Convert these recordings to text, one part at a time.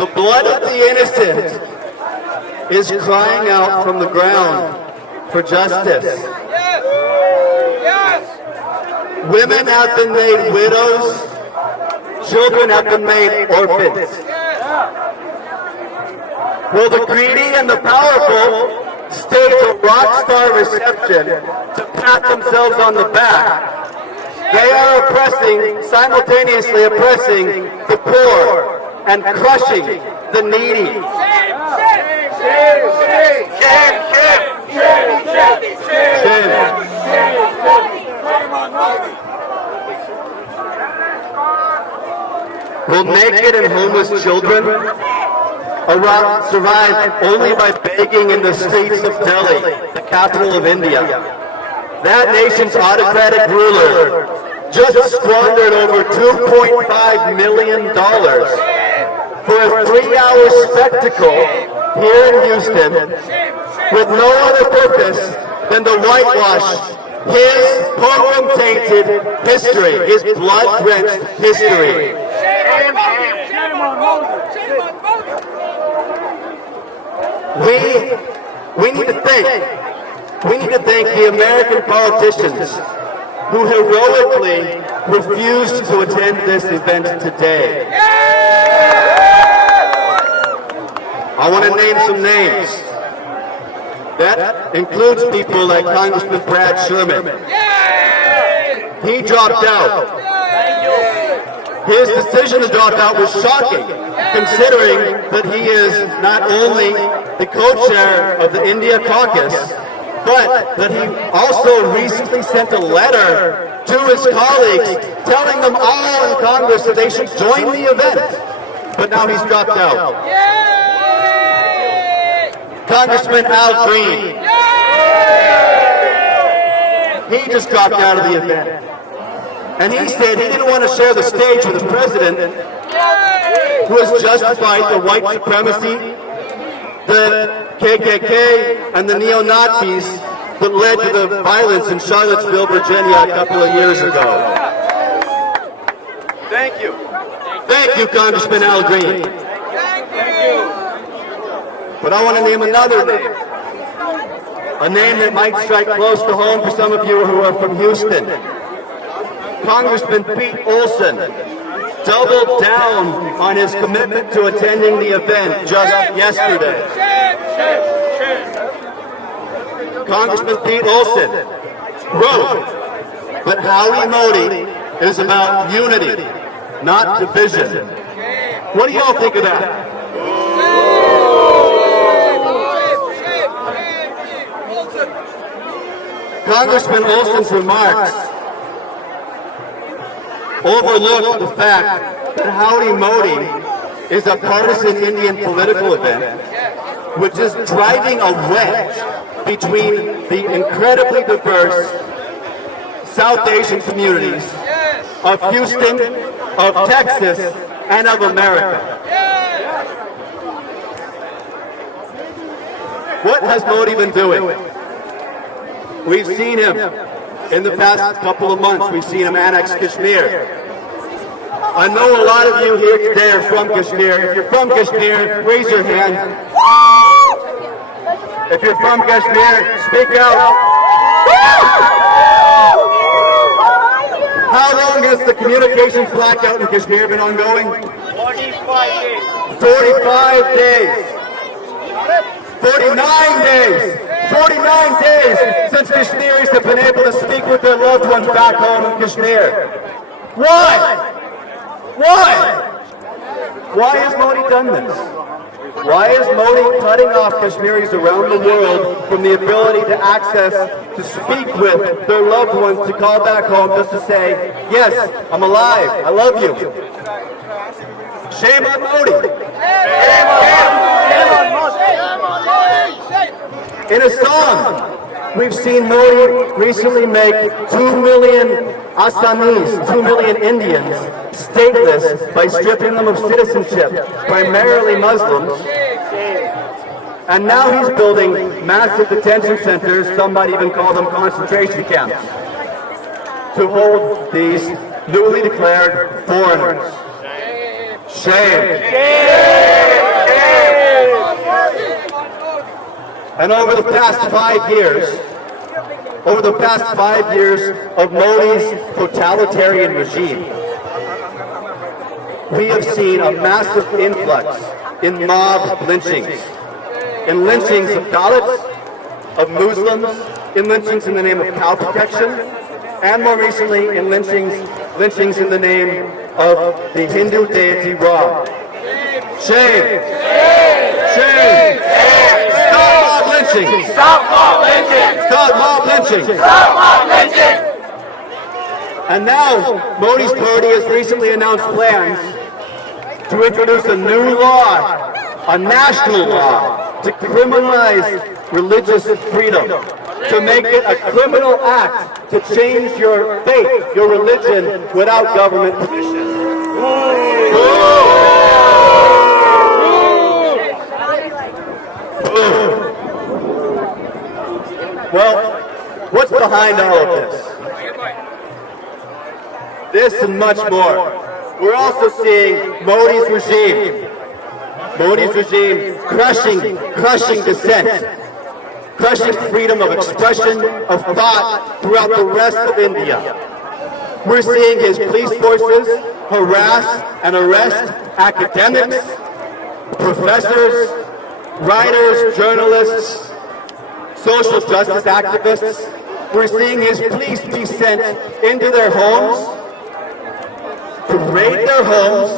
The blood of the innocent is crying out from the ground for justice. Yes! Yes! Women have been made widows. Children have been made orphans. Will the greedy and the powerful stage a rock star reception to pat themselves on the back? They are simultaneously oppressing the poor and crushing the needy. Will naked and homeless children survive only by begging in the streets of Delhi, the capital of India? That nation's autocratic ruler just squandered over $2.5 million for a 3-hour spectacle here in Houston with no other purpose than to whitewash his pogrom-tainted history, his blood-drenched history. We need to thank the American politicians who heroically refused to attend this event today. I want to name some names. That includes people like Congressman Brad Sherman. He dropped out. His decision to drop out was shocking, considering that he is not only the co-chair of the India caucus, but that he also recently sent a letter to his colleagues telling them all in Congress that they should join the event. But now he's dropped out. Congressman Al Green. He just dropped out of the event. And he said he didn't want to share the stage with the president who has justified the white supremacy, the KKK, and the neo-Nazis that led to the violence in Charlottesville, Virginia a couple of years ago. Thank you. Thank you, Congressman Al Green. Thank you. But I want to name another name. A name that might strike close to home for some of you who are from Houston. Congressman Pete Olson doubled down on his commitment to attending the event just yesterday. Congressman Pete Olson wrote that Howie Modi is about unity, not division. What do y'all think of that? Congressman Olson's remarks overlook the fact that Howdy Modi is a partisan Indian political event, which is driving a wedge between the incredibly diverse South Asian communities of Houston, of Texas, and of America. What has Modi been doing? We've seen him in the past couple of months. We've seen him annex Kashmir. I know a lot of you here today are from Kashmir. If you're from Kashmir, raise your hand. If you're from Kashmir, speak out. How long has the communications blackout in Kashmir been ongoing? 45 days. 45 days. 49 days. 49 days since Kashmiris have been able to speak with their loved ones back home in Kashmir. Why? Why? Why has Modi done this? Why is Modi cutting off Kashmiris around the world from the ability to access, to speak with their loved ones, to call back home just to say, yes, I'm alive, I love you? Shame on Modi. Shame on Modi. In a song, we've seen Modi recently make 2 million Assamese, 2 million Indians, stateless by stripping them of citizenship, primarily Muslims. And now he's building massive detention centers, some might even call them concentration camps, to hold these newly declared foreigners. Shame. And over the past 5 years of Modi's totalitarian regime, we have seen a massive influx in mob lynchings, in lynchings of Dalits, of Muslims, in lynchings in the name of cow protection, and more recently in lynchings in the name of the Hindu deity Ram. Shame! Shame! Stop mob lynching! Stop mob lynching! Stop mob lynching! Stop mob lynching! And now, Modi's party has recently announced plans to introduce a new law, a national law, to criminalize religious freedom, to make it a criminal act to change your faith, your religion, without government permission. Well, what's behind all of this? This and much more. We're also seeing Modi's regime crushing dissent, crushing freedom of expression, of thought throughout the rest of India. We're seeing his police forces harass and arrest academics, professors, writers, journalists, social justice activists. We're seeing his police be sent into their homes, to raid their homes,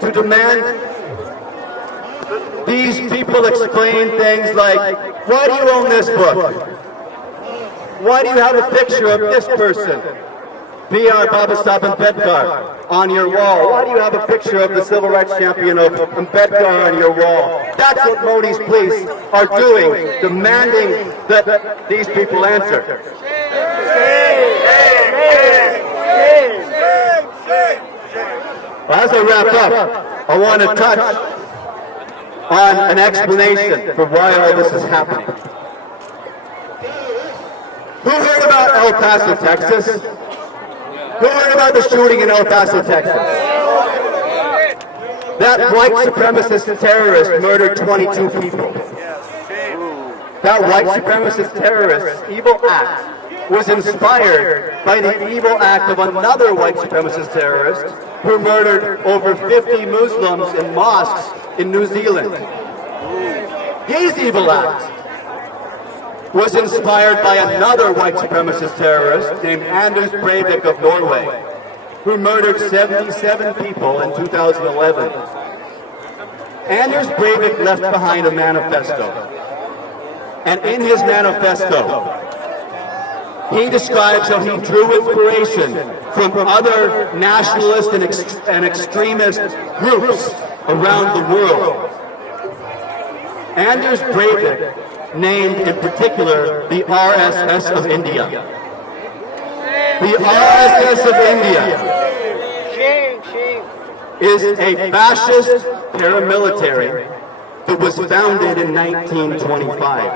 to demand these people explain things like, why do you own this book? Why do you have a picture of this person, B.R. Babasaheb Ambedkar, on your wall? Why do you have a picture of the civil rights champion of Ambedkar on your wall? That's what Modi's police are doing, demanding that these people answer. As I wrap up, I want to touch on an explanation for why all this is happening. Who heard about El Paso, Texas? Who heard about the shooting in El Paso, Texas? That white supremacist terrorist murdered 22 people. That white supremacist terrorist's evil act was inspired by the evil act of another white supremacist terrorist who murdered over 50 Muslims in mosques in New Zealand. His evil act was inspired by another white supremacist terrorist named Anders Breivik of Norway, who murdered 77 people in 2011. Anders Breivik left behind a manifesto. And in his manifesto, he describes how he drew inspiration from other nationalist and extremist groups around the world. Anders Breivik named in particular the RSS of India. The RSS of India is a fascist paramilitary that was founded in 1925.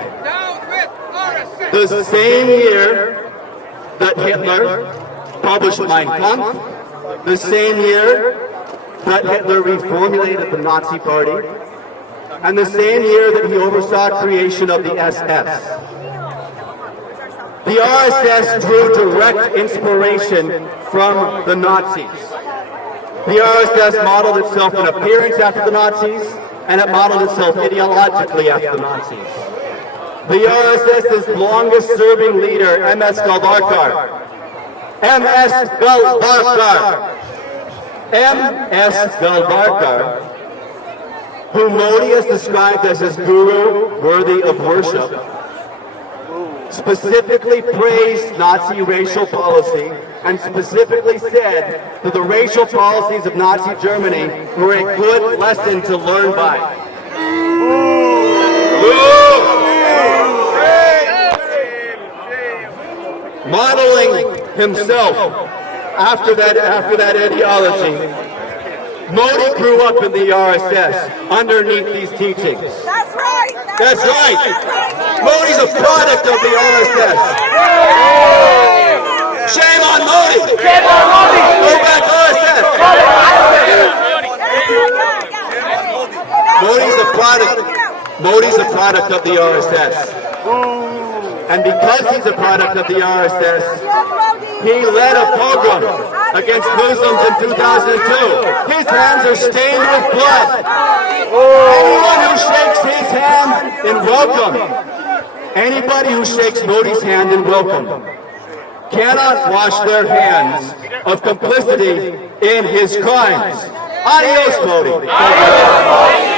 The same year that Hitler published Mein Kampf, the same year that Hitler reformulated the Nazi Party, and the same year that he oversaw creation of the SS. The RSS drew direct inspiration from the Nazis. The RSS modeled itself in appearance after the Nazis, and it modeled itself ideologically after the Nazis. The RSS's longest-serving leader, M.S. Galvarkar, who Modi has described as his guru worthy of worship, specifically praised Nazi racial policy and specifically said that the racial policies of Nazi Germany were a good lesson to learn by. Modeling himself after that ideology, Modi grew up in the RSS underneath these teachings. That's right. That's right. Modi's a product of the RSS. Shame on Modi. Shame on Modi. Go back RSS. Modi's a product Modi's a product of the RSS. And because he's a product of the RSS, he led a pogrom against Muslims in 2002. His hands are stained with blood. Anyone who shakes his hand in welcome, anybody who shakes Modi's hand in welcome, cannot wash their hands of complicity in his crimes. Adios, Modi.